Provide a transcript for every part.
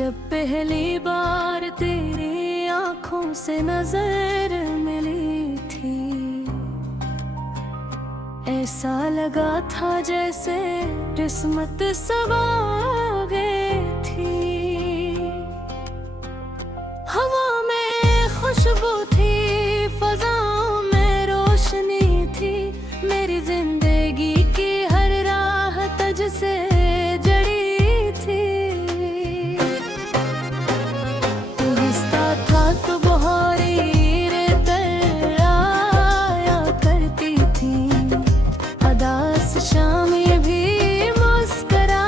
जब पहली बार तेरी आंखों से नजर मिली थी, ऐसा लगा था जैसे किस्मत सवार गई थी। हवा में खुशबू थी, फज़ाओं में रोशनी थी, मेरी जिंदगी की हर राह तुझसे जड़ी थी। तू हंसता था तो बहारी रेत आया करती थी, अदास शामें भी मुस्करा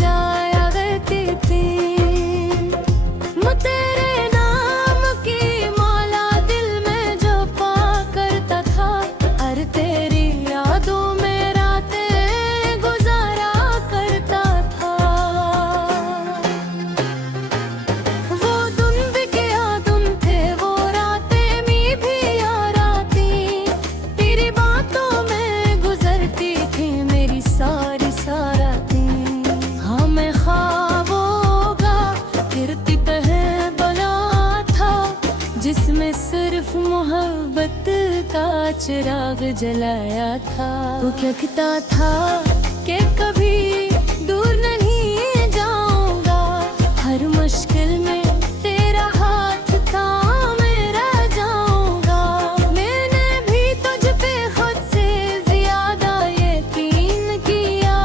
जाया करती थी। मैं तेरे नाम की माला दिल में जो पा करता था, अरे तेरी यादों में रातें गुजारा करता था। वो दिन भी क्या दिन थे, वो रातें भी याद आती, तेरी बातों में गुजरती थी मेरी सारी रातें। हाँ मैं ख्वाबों का गिरती तह बना था, जिसमें सिर्फ मोहब्बत का चिराग जलाया था। वो कहता था कि कभी दूर नहीं जाऊंगा, हर मुश्किल में तेरा हाथ थामे रह जाऊंगा। मैंने भी तुझ पे खुद से ज्यादा यकीन किया,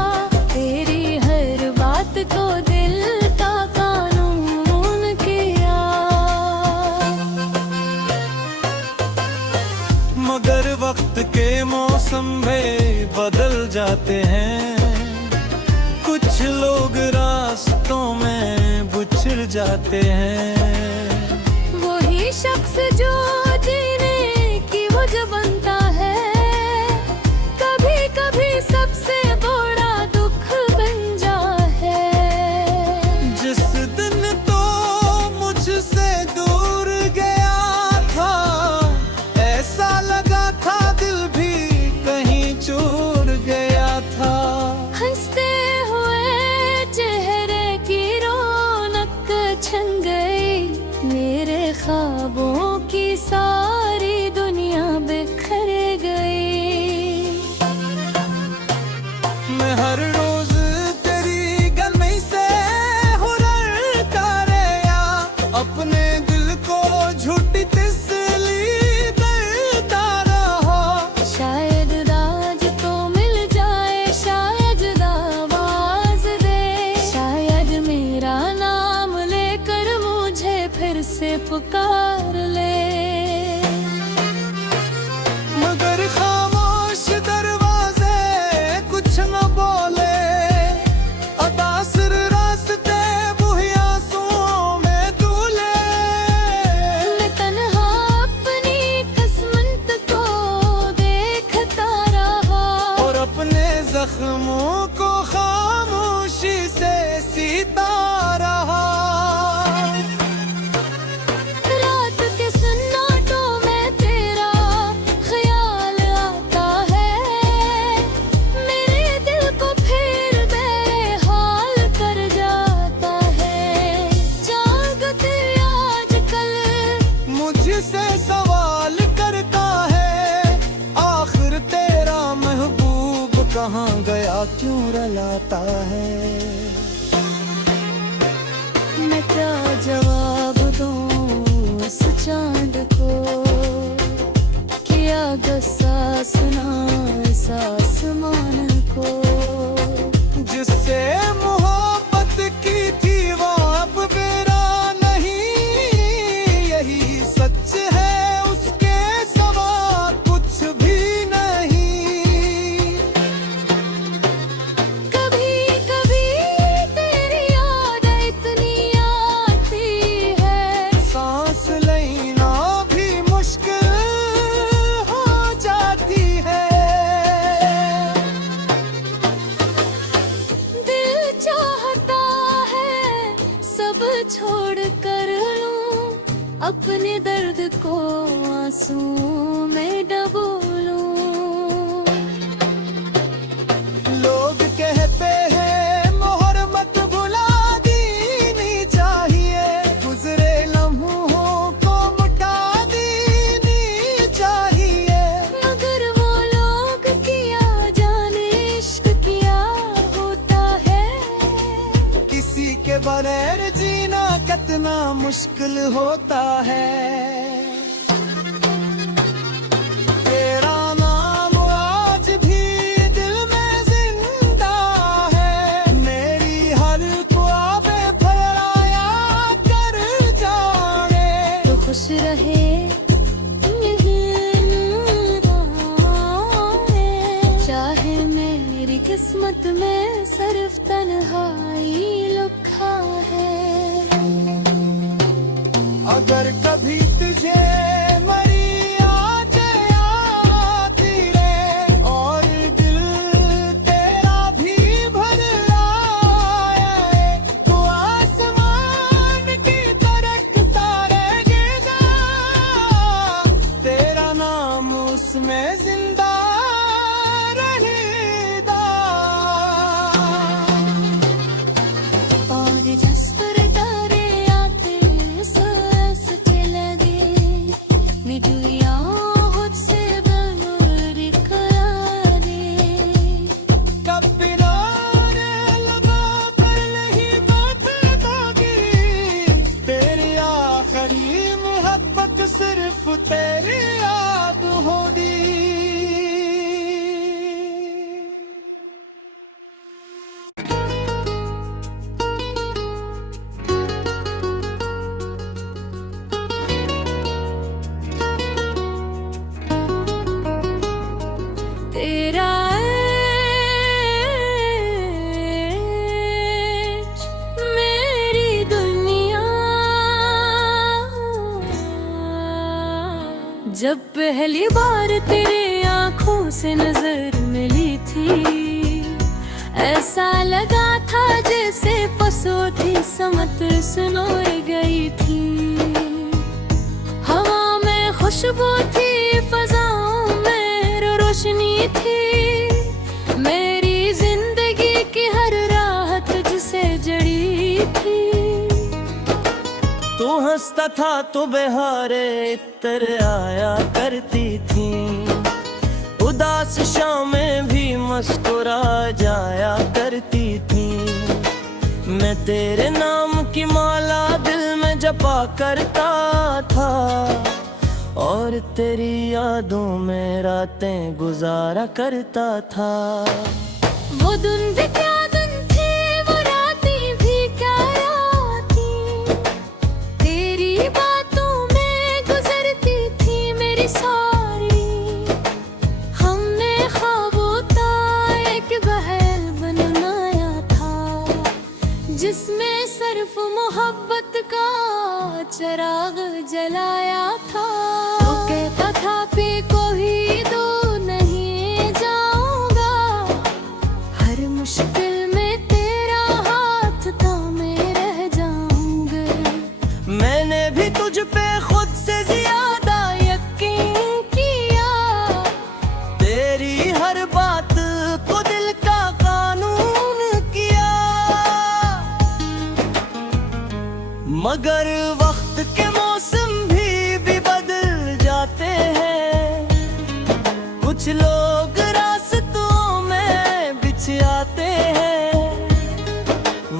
तेरी हर बात को दिल का कानून किया। मगर वक्त के मौसम में बदल जाते हैं, कुछ लोग रास्तों में बिछड़ जाते हैं। वही शख्स जो जीने की वजह बनता है, कभी कभी सबसे बड़ा दुख बन जा है। जिस दिन तो मुझसे दूर गया था, ऐसा लगा था दिल भी कहीं चूर गया था। हंसते हुए चेहरे की रौनक छन गई, मेरे ख्वाबों की सारी दुनिया बिखर गई। मैं हर रोज तेरी गली से हुर्रता रहा, अपने दिल को झूठी तसल्ली देता रहा। शायद राज तो मिल जाए, शायद आवाज दे, शायद मेरा नाम लेकर मुझे फिर से पुकार ले। मगर खामोश दरवाजे कुछ न बोले, अदासर रास्ते बुही आंसुओं में दूले। मैं तन्हा अपनी किस्मत को देखता रहा, और अपने जख्मों को खामोशी से सीता रहा। रात के सन्नाटों में तेरा ख्याल आता है, मेरे दिल को फिर बेहाल कर जाता है। जागते आजकल मुझसे सवाल करता है, आखिर तेरा महबूब कहाँ गया, क्यों रुलाता है। मैं क्या जवाब दूं उस चांद को, किया गुस्सा सुना इस आसमान को। जिससे मोहब्बत की थी वो अब मेरा नहीं, यही सच है उसके सिवा कुछ भी नहीं। कभी कभी तेरी याद इतनी आती है, सांस लेना भी मुश्किल हो जाती है। दिल चाहता है सब छोड़ कर लूं, अपने दर्द को आंसुओं में डबोलूं। लोग कहते हैं मोहर मत भुला देनी चाहिए, मुश्किल होता है। तेरा नाम आज भी दिल में जिंदा है, मेरी हर ख्वाबें फहराया कर जाने। तो खुश रहे चाहे मेरी किस्मत में सिर्फ तन्हाई लिखा है। अगर कभी तुझे मरी आते आती रे और दिल तेरा भी भर आए, तो आसमान की तरकता रहेगा, तेरा नाम उसमें जिंदा रहेगा। और जस्पर तारे आते सांस के लगे, मिजुया खुद से बनूर करे। कभी नारे लगा पर नहीं बैठेगी, तेरी आखिरी मोहब्बत सिर्फ तेरी याद होगी। तेरा मेरी दुनिया, जब पहली बार तेरे आँखों से नजर मिली थी, ऐसा लगा था जैसे फंसो थी समत सुनोर गई थी। हवा में खुशबू थी, फजाओं में रोशनी थी, मेरी जिंदगी की हर राहत तुझसे जड़ी थी। तू हंसता था तो बहारे इतर आया करती थी, उदास शामें भी मुस्कुरा जाया करती थी। मैं तेरे नाम की माला दिल में जपा करता था, और तेरी यादों में रातें गुजारा करता था। वो दिन भी क्या दिन थे, वो रातें भी क्या रातें, तेरी बातों में गुजरती थी मेरी सारी। हमने ख्वाबों का एक महल बनाया था, जिसमें सिर्फ मोहब्बत का चिराग जलाया था। वो कहता था पे कोई दो नहीं जाऊंगा, हर मुश्किल में तेरा हाथ थामे रह जाऊंगा। मैंने भी तुझ पे खुद से ज्यादा यकीन किया, तेरी हर बात को दिल का कानून किया। मगर वक्त के मौसम भी बदल जाते हैं, कुछ लोग रास्तों में बिछाते हैं।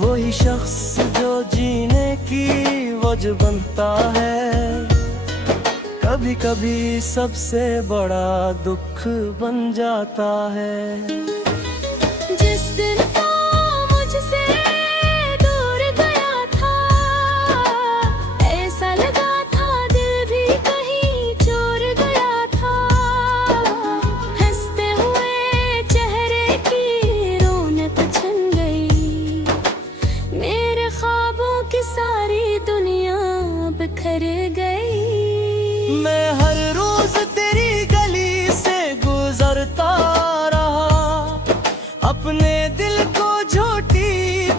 वही शख्स जो जीने की वजह बनता है, कभी कभी सबसे बड़ा दुख बन जाता है। जिस दिन तो मुझसे दूर गया था, ऐसा लगा था दिल भी कहीं चोर गया था। हंसते हुए चेहरे की रौनक छिन गई, मेरे ख्वाबों की सारी दुनिया बिखर गई। मैं हर रोज तेरी गली से गुजरता रहा, अपने दिल को झूठी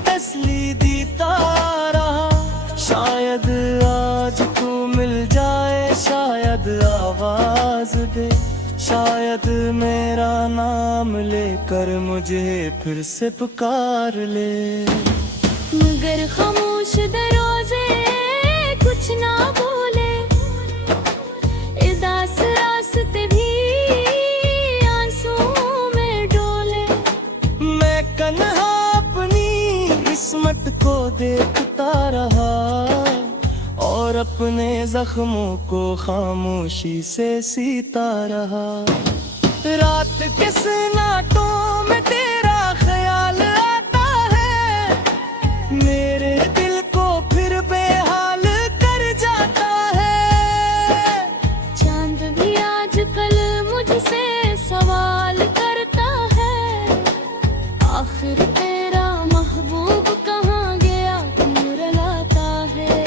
तसल्ली देता रहा। शायद आज तू मिल जाए, शायद आवाज दे, शायद मेरा नाम लेकर मुझे फिर से पुकार ले। मगर खामोश दरोजे कुछ ना बोले, उदास रास्ते भी आंसुओं में डोले। मैं कन्हा अपनी किस्मत को देखता रहा, जख्मों को खामोशी से सीता रहा। रात के सन्नाटों में तेरा ख्याल आता है, मेरे दिल को फिर बेहाल कर जाता है। चांद भी आजकल मुझसे सवाल करता है, आखिर तेरा महबूब कहाँ गया क्यों रुलाता है।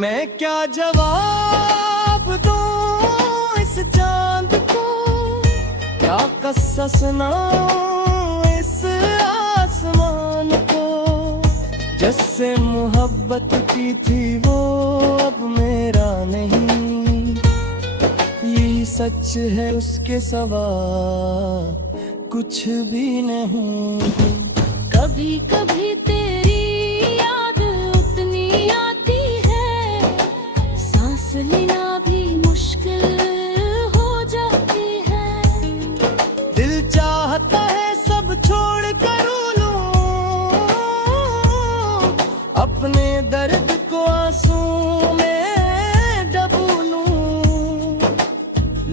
मैं क्या जवाब दूं इस चांद को, क्या कस्सा सुनाऊं इस आसमान को। जिससे मोहब्बत की थी वो अब मेरा नहीं, यही सच है उसके सिवा कुछ भी नहीं। कभी कभी तेरी याद उतनी आती है, सांस लेना भी मुश्किल हो जाती है। दिल चाहता है सब छोड़ कर लूं, अपने दर्द को आंसू में डबो लूं।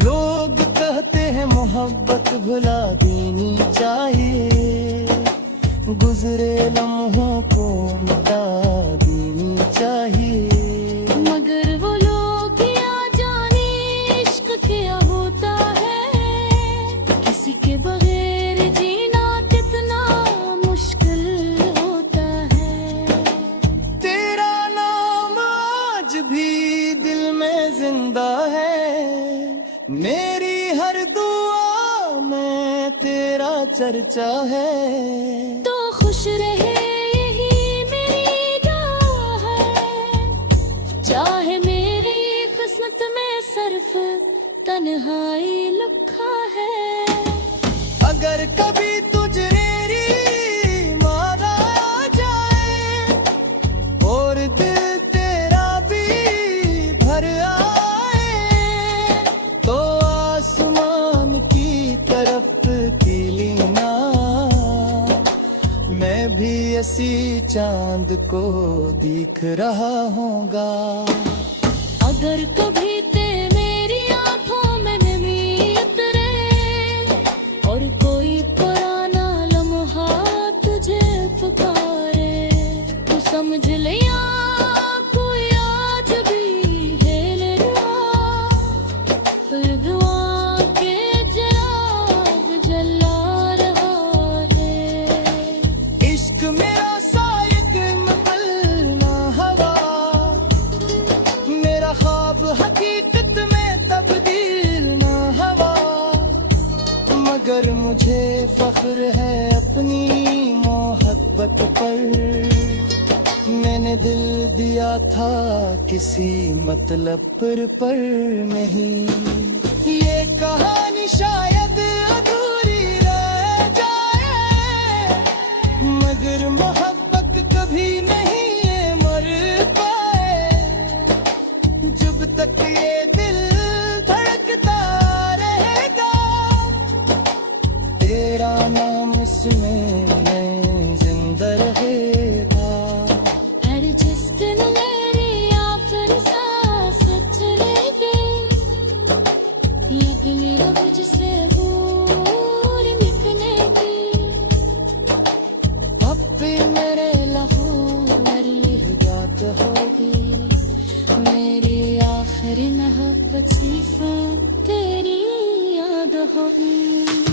लोग कहते हैं मोहब्बत भुला देनी चाहिए, गुजरे लम्हों को मिटा देनी चाहिए। मगर वो लोग क्या जाने इश्क क्या होता है, किसी के बगैर जीना कितना मुश्किल होता है। तेरा नाम आज भी दिल में जिंदा है, मेरी हर दुआ में तेरा चर्चा है। तो खुश रहे यही मेरी दुआ है, चाहे मेरी किस्मत में सिर्फ तन्हाई लिखा है। अगर कभी तुझे मेरी मारा आ जाए और दिल तेरा भी भर आए, तो आसमान की तरफ कीलिना मैं भी ऐसी चांद को दिख रहा होगा। अगर कभी ते मेरी आंखों में नमी उतरे और कोई पुराना लम्हा तुझे पुकारे, तो समझ ले कोई आज भी है लड़ा, फिर दुआ के जराब जला रहा है। इश्क मेरा सायक मबलना हवा, मेरा ख्वाब हकीकत में तब्दील ना हवा। मगर मुझे फख्र है अपनी मोहब्बत पर, मैंने दिल दिया था किसी मतलब पर नहीं। ये कहानी शायद अधूरी रह जाए, मगर मोहब्बत कभी नहीं ये मर पाए। जब तक ये दिल धड़कता रहेगा, तेरा नाम इसमें जिंदा रहेगा। हर जिस दिन मेरी आखिर सांस चलेगी, अगली रब से दूर मिटने की, अब भी मेरे लहू मेरी बात होगी। मेरी आखिरी मोहब्बत सिर्फ तेरी याद होगी।